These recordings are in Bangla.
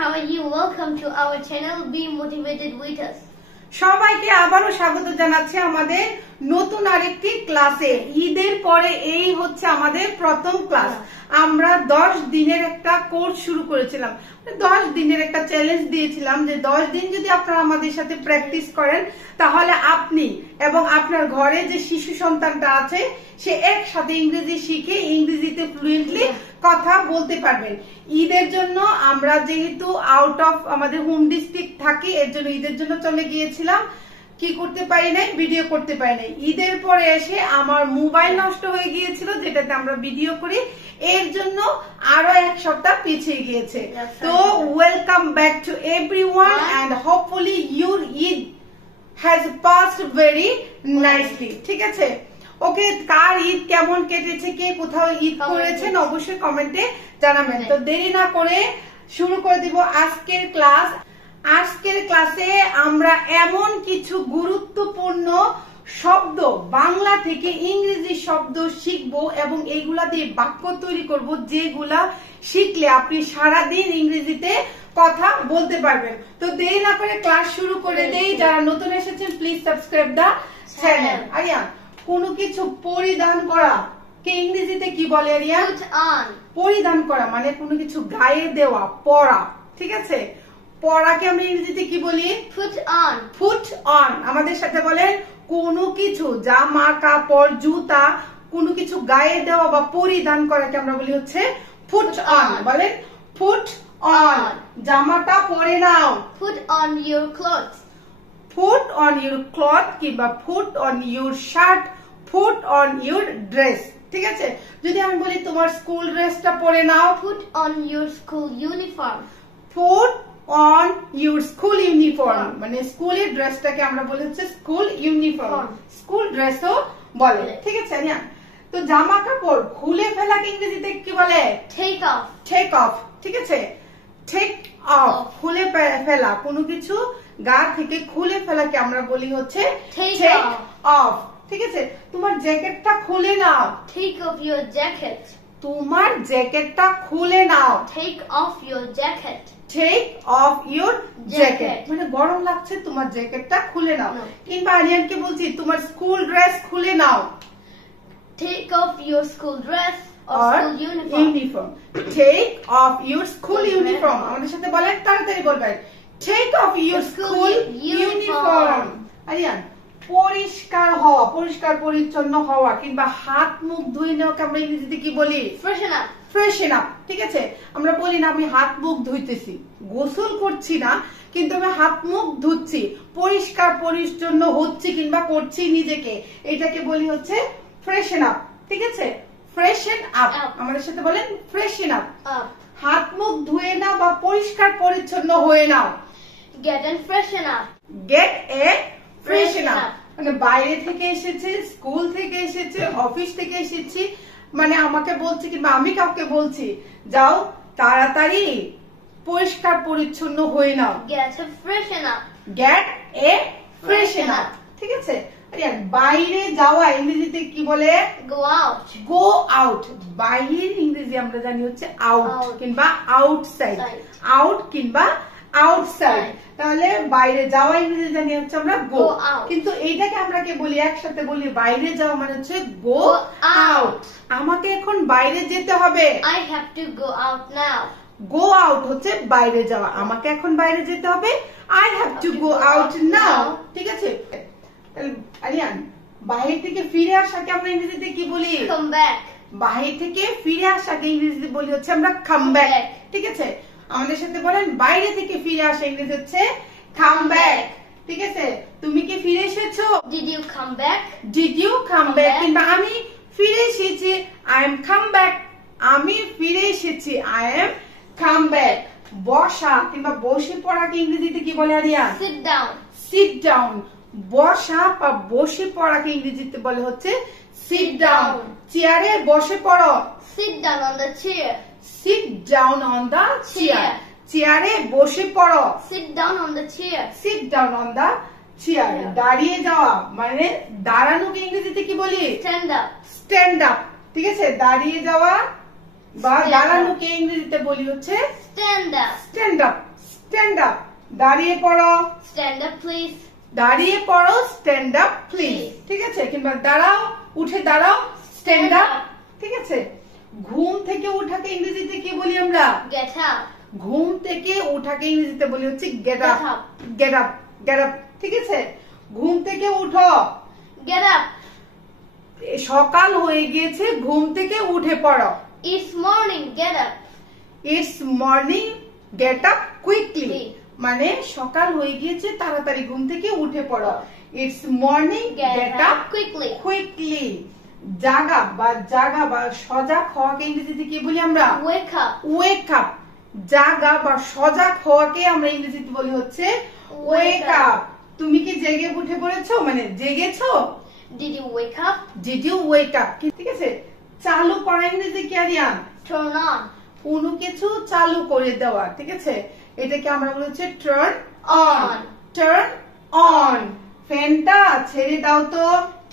how are you? Welcome to our channel. Be motivated with us. সবাইকে আবারও স্বাগত জানাচ্ছি আমাদের নতুন আরেকটি ক্লাসে। ঈদের পরে এই হচ্ছে আমাদের প্রথম ক্লাস। আমরা 10 দিনের একটা কোর্স শুরু করেছিলাম। 10 দিনের একটা চ্যালেঞ্জ দিয়েছিলাম যে 10 দিন যদি আপনারা আমাদের সাথে প্র্যাকটিস করেন তাহলে আপনি এবং আপনার ঘরে যে শিশু সন্তানটা আছে সে একসাথে ইংরেজি শিখে ইংরেজিতে ফ্লুয়েন্টলি কথা বলতে পারবেন। ঈদের জন্য আমরা যেহেতু আউট অফ আমাদের হোম ডিস্ট্রিক্ট থাকি, এর জন্য ঈদের জন্য চলে গিয়েছিলাম, কি করতে পারি নাই, ভিডিও করতে পারি নাই। ঈদের পরে এসে আমার মোবাইল নষ্ট হয়ে গিয়েছিল যেটাতে আমরা ভিডিও করি, এর জন্য আরো এক সপ্তাহ পিছিয়ে গিয়েছে। তো welcome back to everyone and hopefully your Eid has passed very nicely. ঠিক আছে, ওকে, কার ঈদ কেমন কেটেছে, কে কোথাও ঈদ করেছেন অবশ্যই কমেন্টে জানাবেন। তো দেরি না করে শুরু করে দিব আজকের ক্লাস। আজকের ক্লাসে আমরা এমন কিছু গুরুত্বপূর্ণ শব্দ বাংলা থেকে ইংরেজি শব্দ শিখবো এবং এইগুলা দিয়ে বাক্য তৈরি করব যেগুলা শিখলে আপনি সারাদিন ইংরেজিতে কথা বলতে পারবেন। তো দেরি না করে ক্লাস শুরু করে দেই। যারা নতুন এসেছেন please subscribe the channel. Aryan, কোনো কিছু পরিধান করা কে ইংরেজিতে কি বলে আরিয়ান? পরিধান করা মানে কোনো কিছু গায়ে দেওয়া, পরা। ঠিক আছে, পরাকে আমরা ইংরেজিতে কি বলি? Put on. Put on। আমাদের সাথে বলেন কোনো কিছু, জামা কাপড় জুতা, কোনো কিছু গায়ে দেওয়া বা পরিধান করাকে আমরা বলি হচ্ছে put on। বলেন put on। জামাটা পরে নাও। Put on your clothes. Put on your cloth কিংবা put on your shirt, put on your dress। ঠিক আছে, যদি আমি বলি তোমার স্কুল ড্রেসটা পরে নাও, Put on your school uniform. Put on your school uniform মানে স্কুলের ড্রেসটাকে আমরা বলি হচ্ছে স্কুল ইউনিফর্ম, স্কুল ড্রেসও বলে। ঠিক আছে না? তো জামা কাপড় খুলে ফেলাকে ইংরেজিতে কি বলে? Take off. Take off। ঠিক আছে, take off খুলে ফেলা, কোনো কিছু গা থেকে খুলে ফেলাকে আমরা বলি হচ্ছে Take off। ঠিক আছে, তোমার জ্যাকেটটা খুলে নাও। Take off your jacket. তোমার জ্যাকেটটা খুলে নাও। Take off your jacket. Take off your jacket মানে গরম লাগছে, তোমার জ্যাকেটটা খুলে নাও। কিংবা আরিয়ানকে বলছি তোমার স্কুল ড্রেস খুলে নাও। Take off your school dress or school uniform. Take off your school uniform। আমাদের সাথে বলেন, তাড়াতাড়ি বলবেন Take off your school uniform। Aryan, পরিষ্কার হওয়া, পরিষ্কার পরিচ্ছন্ন হওয়া কিংবা হাত মুখ ধুয়ে নেওয়াকে আমরা ইংরেজিতে কি বলি? Freshen up. ফ্রেশন আপ। ঠিক আছে, আমরা বলি না আমি হাত মুখ ধুইতেছি, গোসল করছি না কিন্তু আমি হাত মুখ ধুচ্ছি, পরিষ্কার পরিচ্ছন্ন হচ্ছি কিংবা করছি নিজেকে, এটাকে বলি হচ্ছে ফ্রেশন আপ। ঠিক আছে, ফ্রেশন আপ। আমাদের সাথে বলেন ফ্রেশন আপ। হাত মুখ ধুয়ে নাও বা পরিষ্কার পরিচ্ছন্ন হয়ে নাও। Get and freshen up. Get a freshen up মানে বাইরে থেকে এসেছে, স্কুল থেকে এসেছে, অফিস থেকে এসেছি, মানে আমাকে বলছি কিংবা আমি কাউকে বলছি যাও তাড়াতাড়ি পরিষ্কার পরিচ্ছন্ন হয়ে নাও। Get a freshen up. Get a freshen up। ঠিক আছে, বাইরে যাওয়া ইংরেজিতে কি বলে? Go out. Go out। বাইরের ইংরেজি আমরা জানি হচ্ছে আউট কিংবা আউটসাইড। আউট কিংবা আউটসাইড। তাহলে বাইরে যাওয়া ইংরেজি জানি হচ্ছে আমরা গো। কিন্তু এইটাকে আমরা কি বলি? একসাথে বলি বাইরে যাওয়া মানে হচ্ছে গো আউট। আমাকে এখন বাইরে যেতে হবে। I have to go out now. Go out হচ্ছে বাইরে যাওয়া, আমাকে এখন বাইরে যেতে হবে। I have to go out now। ঠিক আছে, আরিয়ান, বাইরে থেকে ফিরে আসাকে আমরা ইংরেজিতে কি বলি? Come back. বাইরে থেকে ফিরে আসাকে ইংরেজিতে বলি হচ্ছে আমরা কাম ব্যাক। ঠিক আছে, আমাদের সাথে বলেন বাইরে থেকে ফিরে আসা ইংরেজি হচ্ছে কাম ব্যাক। ঠিক আছে, তুমি কি ফিরে এসেছো? Did you come back? Did you come back কিংবা আমি ফিরে এসেছি, I am come back। আমি ফিরে এসেছি, I am come back। বসা কিংবা বসে পড়াকে ইংরেজিতে কি বলে Aryan? Sit down. Sit down। বসা বা বসে পড়াকে ইংরেজিতে বলে হচ্ছে sit down। চেয়ারে বসে পড়ো। Sit down on the chair. Sit down on the chair। চেয়ারে বসে পড়ো। Sit down on the chair. Sit down on the chair। দাঁড়িয়ে যাওয়া মানে দাঁড়ানোকে ইংরেজিতে কি বলি? Stand up. Stand up। ঠিক আছে, দাঁড়িয়ে যাওয়া বা দাঁড়ানোকে ইংরেজিতে বলি হচ্ছে stand up। stand up। Stand up, দাঁড়িয়ে পড়ো। Stand up, please. দাঁড়িয়ে পড়ো, স্ট্যান্ড আপ প্লিজ। ঠিক আছে, কিংবা দাঁড়াও, উঠে দাঁড়াও, স্ট্যান্ড আপ। ঠিক আছে, ঘুম থেকে ওঠাকে ইংরেজিতে কি বলি আমরা? Get up. ঘুম থেকে ওঠাকে ইংরেজিতে বলি হচ্ছে get up. Get up. Get up, get up. ঠিক আছে, ঘুম থেকে উঠো। Get up. সকাল হয়ে গিয়েছে, ঘুম থেকে উঠে পড়ো। It's morning. Get up. It's morning, get up quickly. Quick. মানে সকাল হয়ে গিয়েছে, তাড়াতাড়ি ঘুম থেকে উঠে পড়ো। It's morning, Get up quickly. Quickly. জাগা বা সজাগ হওয়াকে ইংরেজিতে কি বলি আমরা? Wake up. Wake up. জাগা বা সজাগ হওয়াকে আমরা ইংরেজিতে বলি হচ্ছে ওয়েক আপ। তুমি কি জেগে উঠে পড়েছো, মানে জেগেছো? Did you wake up? Did you wake up. ঠিক আছে, চালু করা ইংরেজি কি আরিয়ান? Turn on. কোনো কিছু চালু করে দেওয়া। ঠিক আছে, এটাকে আমরা বলি হচ্ছে টার্ন অন। Turn on. ফ্যানটা ছেড়ে দাও তো।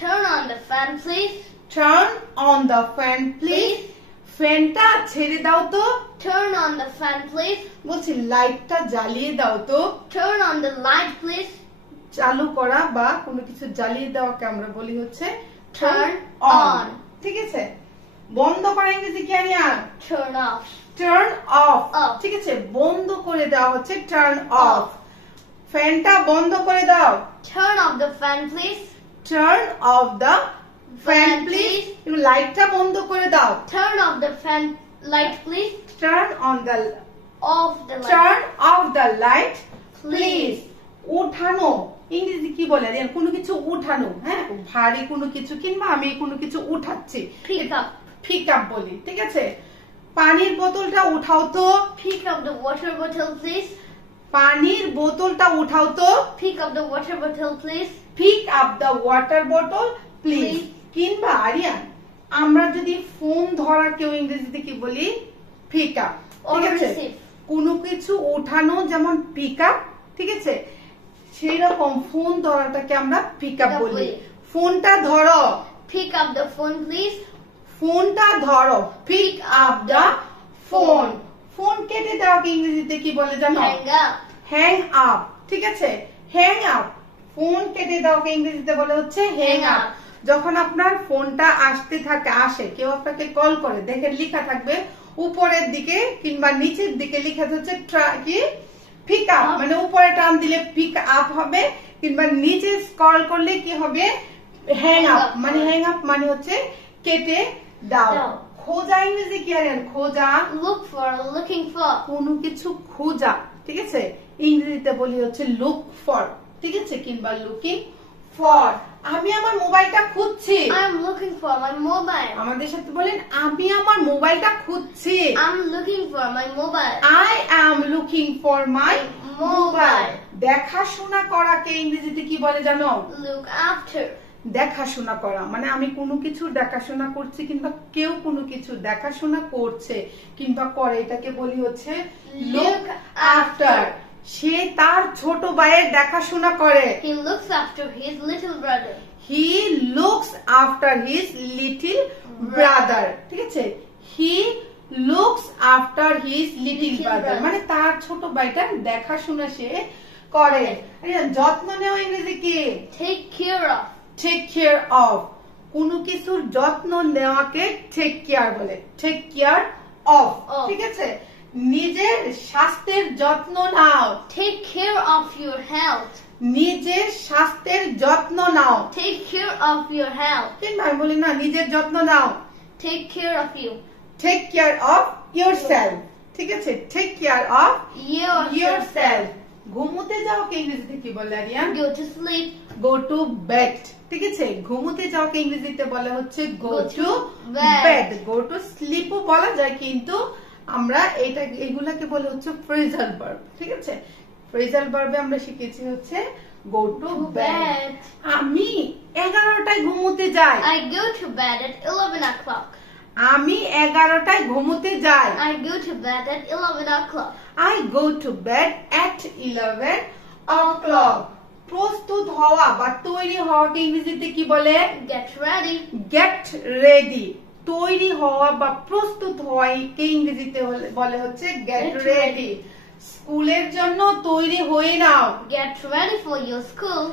Turn on the fan, please. Turn on the fan please. ফ্যানটা ছেড়ে দাও তো। Turn on the fan, please. বলছি লাইটটা জ্বালিয়ে দাও তো। Turn on the light, please. চালু করা বা কোনো কিছু জ্বালিয়ে দেওয়াকে আমরা বলি হচ্ছে Turn on. ঠিক আছে, বন্ধ করা ইংরেজি কি Aryan? Turn off. Turn off. Off. ঠিক আছে, বন্ধ করে দেওয়া হচ্ছে টার্ন অফ। ফ্যানটা বন্ধ করে দাও। Turn off the fan, please. Turn off the fan Fan, please. please. লাইটটা বন্ধ করে দাও। Turn off the fan light, please. Turn on the Off the light. Turn off the light please. Please. উঠানো ইংরেজি কি বলে? কোনো কিছু উঠানো, হ্যাঁ, ভারী কোনো কিছু, কিংবা আমি কোনো কিছু উঠাচ্ছি, Pick up. পিক আপ বলি। ঠিক আছে, পানির বোতলটা উঠাও তো। Pick up the water bottle, please. পানির বোতলটা উঠাও তো। Pick up the water bottle, please. Pick up the water bottle please. Please. কিংবা আরিয়ান, আমরা যদি ফোন ধরা কেউ ইংরেজিতে কি বলি? Pick up. Or ঠিক আছে, receive. কোনো কিছু উঠানো যেমন পিক আপ। ঠিক আছে, সেই রকম ফোন ধরাটাকে আমরা পিক আপ Pick up বলি। বলি। ফোনটা ধরো। Pick up the phone, please. ফোনটা ধরো। Pick up the phone. Phone কেটে দেওয়াকে ইংরেজিতে কি বলে জানো? Hang up. Hang up. ঠিক আছে, হ্যাং আপ। ফোন কেটে দেওয়াকে ইংরেজিতে বলে হচ্ছে হ্যাং Hang আপ। up. যখন আপনার ফোনটা আসে, কেউ আপনাকে কল করে, দেখেন লেখা থাকবে উপরের দিকে কিংবা নিচের দিকে লেখা হচ্ছে কি পিক আপ, Up. মানে উপরে টান দিলে পিক আপ হবে, কিংবা নিচে স্ক্রল করলে কি হবে? Hang up. Up. মানে হ্যাং আপ মানে হচ্ছে কেটে দাও। দাও। খোঁজা ইংরেজি কি আরেন? খোঁজা, Look for. Looking for. কোনো কিছু খোঁজা। ঠিক আছে, ইংরেজিতে বলি হচ্ছে লুক ফর। ঠিক আছে, কিংবা লুকিং ফর। আমি আমার মোবাইলটা খুঁজছি। I'm looking for my mobile. আমাদের সাথে বলেন, আমি আমার মোবাইলটা খুঁজছি। I'm looking for my mobile. I am looking for my mobile. Mobile. দেখাশোনা করাকে ইংরেজিতে কি বলে জানো? Look after. দেখাশোনা করা মানে আমি কোনো কিছু দেখাশোনা করছি, কিংবা কেউ কোনো কিছু দেখাশোনা করছে কিংবা করে, এটাকে বলি হচ্ছে লুক Look আফটার। সে তার ছোট ভাইয়ের দেখাশোনা করে। He looks after his little brother. He looks after his little brother. ঠিক আছে, he looks after his little Little brother brother. মানে তার ছোট ভাইটার দেখাশোনা সে করে। যত্ন নেওয়া ইংরেজি কি? Take care of. Take care of. কোনো কিছুর যত্ন নেওয়াকে টেক কেয়ার বলে। Take care of. Of. ঠিক আছে, নিজের স্বাস্থ্যের যত্ন নাও। Take care of your health. নিজের স্বাস্থ্যের যত্ন নাও। Take care of your health. কিংবা আমি বলি না, নিজের যত্ন নাও। Take care of you. Take care of yourself. ঠিক আছে, take care of Yourself. Yourself. ঘুমোতে যাওয়াকে ইংরেজিতে কি বলে Aryan? Go to sleep. Go to bed. ঠিক আছে, ঘুমোতে যাওয়াকে ইংরেজিতে বলা হচ্ছে go Go to to bed. Bed. Go to স্লিপও বলা যায়, কিন্তু আমরা এগুলাকে বলে হচ্ছে ফ্রেজাল ভার্ব। ঠিক আছে, ফ্রেজাল ভার্বে আমরা শিখেছি হচ্ছে go to To bed. bed. আমি 11টায় ঘুমোতে যাই। I go to bed at 11 o'clock. আমি 11টায় ঘুমোতে যাই। I go to bed at 11 o'clock. I go to bed at 11 o'clock. প্রস্তুত হওয়া বা তৈরি হওয়াকে ইংরেজিতে কি বলে? Get ready. Get ready. তৈরি হওয়া বা প্রস্তুত হওয়াকে ইংরেজিতে বলে হচ্ছে গেট Get রেডি। স্কুলের জন্য তৈরি হয়ে নাও। Get ready for your school.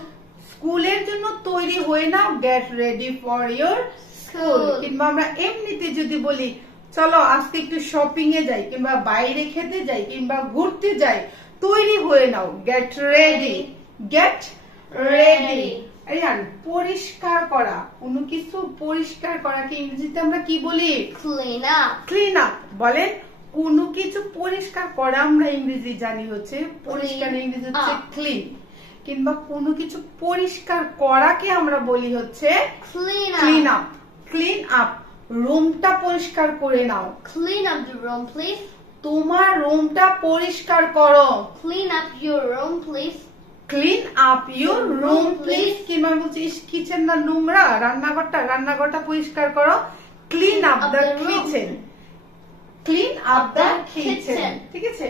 স্কুলের জন্য তৈরি হয়ে নাও। Get ready for your school. কিংবা আমরা এমনিতে যদি বলি চলো আজকে একটু শপিং এ যাই, কিংবা বাইরে খেতে যাই, কিংবা ঘুরতে যাই, তৈরি হয়ে নাও। Get ready. Get ready. Aryan, পরিষ্কার করা, কোনো কিছু পরিষ্কার করাকে ইংরেজিতে আমরা কি বলি? Clean up. Clean up. বলেন, কোনো কিছু পরিষ্কার করা আমরা ইংরেজি জানি হচ্ছে পরিষ্কার, ইংরেজি হচ্ছে ক্লিন। কিংবা কোনো কিছু পরিষ্কার করাকে আমরা বলি হচ্ছে ক্লিন আপ। Clean up. রুমটা পরিষ্কার করে নাও। Clean up the room, please. তোমার রুমটা পরিষ্কার করো। Clean up your room, please. Clean up your room please. কিংবা বলছিস কিচেন না নোংরা, রান্নাঘরটা পরিষ্কার করো। Clean up the kitchen. Clean up the kitchen. ঠিক আছে।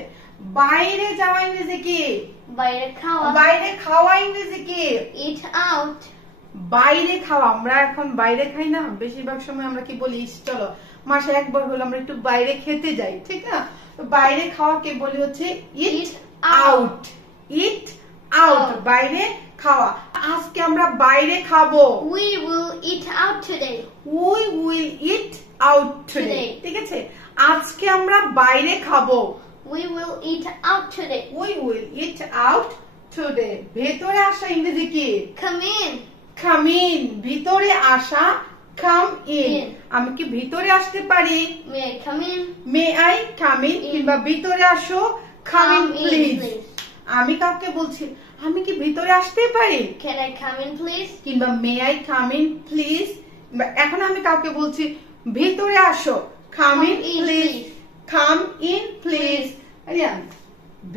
বাইরে যাওয়া ইংরেজি কি? বাইরে খাওয়া। বাইরে খাওয়া ইংরেজি কি? Eat out. বাইরে খাওয়া। আমরা এখন বাইরে খাই না, বেশিরভাগ সময় আমরা কি বলি, চলো মাসে একবার হলো আমরা একটু বাইরে খেতে যাই, ঠিক না? তো বাইরে খাওয়াকে বলি হচ্ছে ইট আউট। ইট আউট, বাইরে খাওয়া। আজকে আমরা বাইরে খাবো। We will eat out today. We will eat out today. ঠিক আছে। আজকে আমরা বাইরে খাবো। We will eat out today. We will eat out today. ভেতরে আসা ইংরেজি কি? Come in. Come in. ভিতরে আসা come in. আমি কি ভিতরে আসতে পারি? May I come in? May I come in? কিংবা ভিতরে আসো come in please. আমি কাউকে বলছি আমি কি ভিতরে আসতে পারি? Can I come in please? কিংবা may I come in please. এখন আমি কাউকে বলছি ভিতরে আসো come in please. Come in please. Aryan,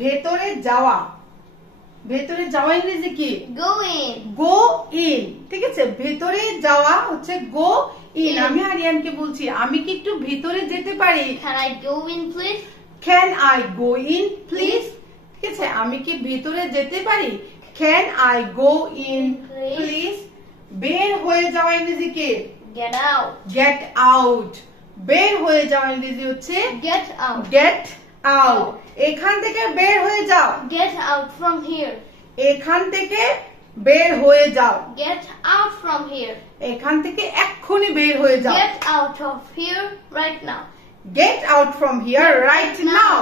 ভেতরে যাওয়া। ভেতরে যাওয়া ইংরেজি কি? Go in. Go in. ঠিক আছে। ভেতরে যাওয়া হচ্ছে go in. আমি আরিয়ানকে বলছি আমি কি একটু ভিতরে যেতে পারি? Can I go in please? Can I go in please? ঠিক আছে। আমি কি ভিতরে যেতে পারি? Can I go in please? বের হয়ে যাওয়া ইংরেজি কি? Get out. Get out. বের হয়ে যাওয়া ইংরেজি হচ্ছে Get out. Get out. এখান থেকে বের হয়ে যাও। Get out from here. এখান থেকে বের হয়ে যাও। Get out from here. এখান থেকে এক্ষুনি বের হয়ে যাও। Get out of here right now. Get out from here right now.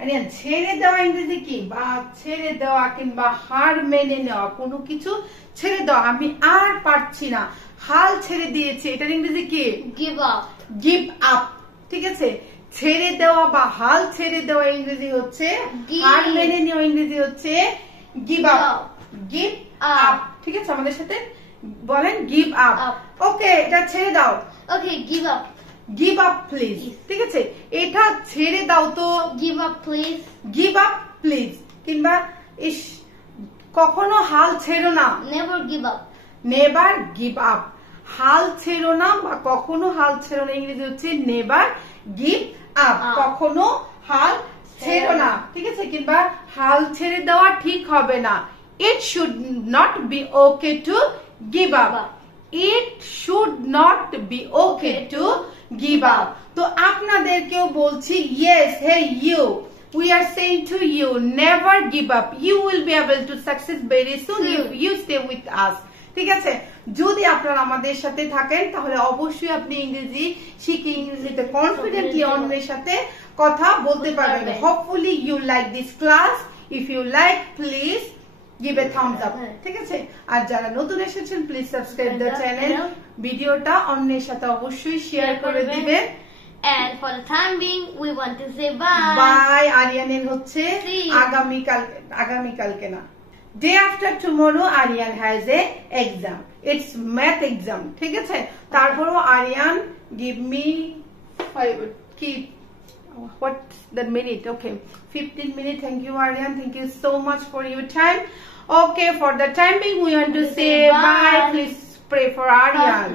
Aryan, ছেড়ে দেওয়া ইংরেজি কি? বা ছেড়ে দেওয়া কিংবা হার মেনে নেওয়া, কোনো কিছু ছেড়ে দেওয়া। আমি আর পারছি না, হাল ছেড়ে দিয়েছি, এটার ইংরেজি কি? Give up. Give up. ঠিক আছে। ছেড়ে দেওয়া বা হাল ছেড়ে দেওয়া ইংরেজি হচ্ছে, হার মেনে নেওয়া ইংরেজি হচ্ছে গিভ আপ। Give up. ঠিক আছে। আমাদের সাথে বলেন গিভ আপ। ওকে, এটা ছেড়ে দাও। Okay, give up. Give up please. ঠিক আছে। এটা ছেড়ে দাও তো। Give up please. Give up please. কিংবা ইস, কখনো হাল ছেড়ো না। Never give up. Never give up. হাল ছেড়ো না বা কখনো হাল ছেড়ো না ইংরেজি হচ্ছে নেভার গিভ আপ। কখনো হাল ছেড়ো না। ঠিক আছে। কিংবা হাল ছেড়ে দেওয়া ঠিক হবে না। It should not be okay to give up. It should not be okay to give up. তো আপনাদেরকেও বলছি yes, hey you, we are saying to you never give up. You will be able to succeed very soon if you stay with us. ঠিক আছে। যদি আপনারা আমাদের সাথে থাকেন তাহলে অবশ্যই আপনি ইংরেজি শিখে ইংরেজিতে কনফিডেন্টলি অন্যের সাথে কথা বলতে পারবেন। Hopefully you like this class. If you like, please give a thumbs up. ঠিক আছে। আর যারা নতুন এসেছেন প্লিজ সাবস্ক্রাইব দ্য চ্যানেল। ভিডিওটা অন্যের সাথে অবশ্যই শেয়ার করে দিবেন। And for the time being, we want to say bye. Bye. আরিয়ানের হচ্ছে আগামীকালকে না, day after tomorrow Aryan has a exam. It's math exam. ঠিক আছে। তারপরও Aryan give me 5 keep what's the minute? Okay, 15 minutes. Thank you Aryan, thank you so much for your time. Okay, for the time being we want to say bye. Please pray for Aryan.